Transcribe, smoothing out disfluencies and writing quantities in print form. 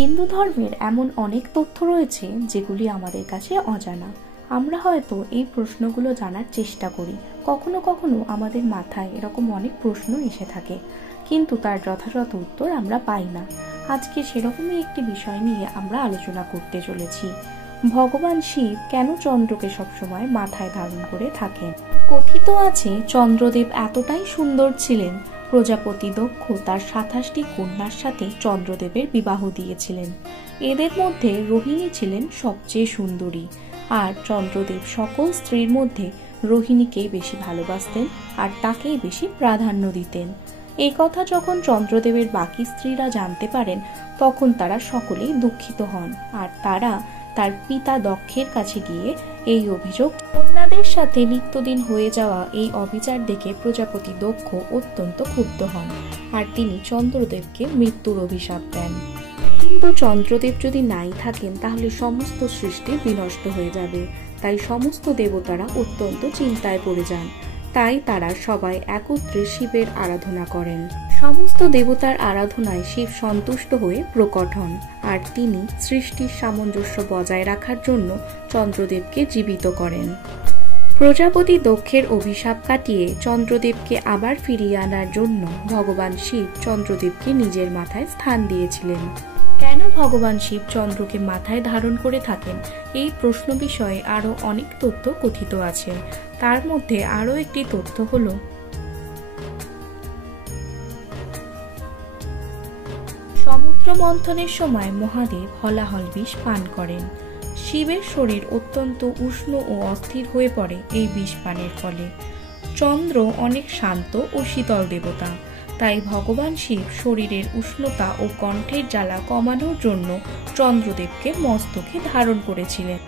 হিন্দু ধর্মের এমন অনেক তথ্য রয়েছে যেগুলি আমাদের কাছে অজানা। আমরা হয়তো এই প্রশ্নগুলো জানার চেষ্টা করি, কখনো কখনো আমাদের মাথায় এরকম অনেক প্রশ্ন এসে থাকে, কিন্তু তার যথাযথ উত্তর আমরা পাই না। আজকে সেরকমই একটি বিষয় নিয়ে আমরা আলোচনা করতে চলেছি। ভগবান শিব কেন চন্দ্রকে সবসময় মাথায় ধারণ করে থাকেন? কথিত আছে চন্দ্রদেব এতটাই সুন্দর ছিলেন, প্রজাপতি দক্ষ তার ২৭টি কন্যার সাথে চন্দ্রদেবের বিবাহ দিয়েছিলেন। এদের মধ্যে রোহিণী ছিলেন সবচেয়ে সুন্দরী, আর চন্দ্রদেব সকল স্ত্রীর মধ্যে রোহিণীকেই বেশি ভালোবাসতেন আর তাকেই বেশি প্রাধান্য দিতেন। এই কথা যখন চন্দ্রদেবের বাকি স্ত্রীরা জানতে পারেন, তখন তারা সকলেই দুঃখিত হন, আর তারা তার পিতা দক্ষের কাছে গিয়ে এই অভিযোগ। কন্যাদের সাথে নিত্যদিন হয়ে যাওয়া এই অবিচার দেখে প্রজাপতি দক্ষ অত্যন্ত ক্ষুব্ধ হন, আর তিনি চন্দ্রদেবকে মৃত্যুর অভিশাপ দেন। কিন্তু চন্দ্রদেব যদি নাই থাকেন তাহলে সমস্ত সৃষ্টি বিনষ্ট হয়ে যাবে, তাই সমস্ত দেবতারা অত্যন্ত চিন্তায় পড়ে যান। তাই তারা সবাই একত্রে শিবের আরাধনা করেন। সমস্ত দেবতার আরাধনায় শিব সন্তুষ্ট হয়ে প্রকট হন, আর তিনি সৃষ্টির সামঞ্জস্য বজায় রাখার জন্য চন্দ্রদেবকে জীবিত করেন। প্রজাপতি দক্ষের অভিশাপ কাটিয়ে চন্দ্রদেবকে আবার ফিরিয়ে আনার জন্য ভগবান শিব চন্দ্রদেবকে নিজের মাথায় স্থান দিয়েছিলেন। কেন ভগবান শিব চন্দ্রকে মাথায় ধারণ করে থাকেন, এই প্রশ্ন বিষয়ে আরো অনেক তথ্য কথিত আছে। তার মধ্যে আরো একটি তথ্য হলো সমুদ্র মন্থনের সময় মহাদেব হলাহল বিষ পান করেন। শিবের শরীর অত্যন্ত উষ্ণ ও অস্থির হয়ে পড়ে এই বিষ পানের ফলে। চন্দ্র অনেক শান্ত ও শীতল দেবতা, তাই ভগবান শিব শরীরের উষ্ণতা ও কণ্ঠের জ্বালা কমানোর জন্য চন্দ্রদেবকে মস্তকে ধারণ করেছিলেন।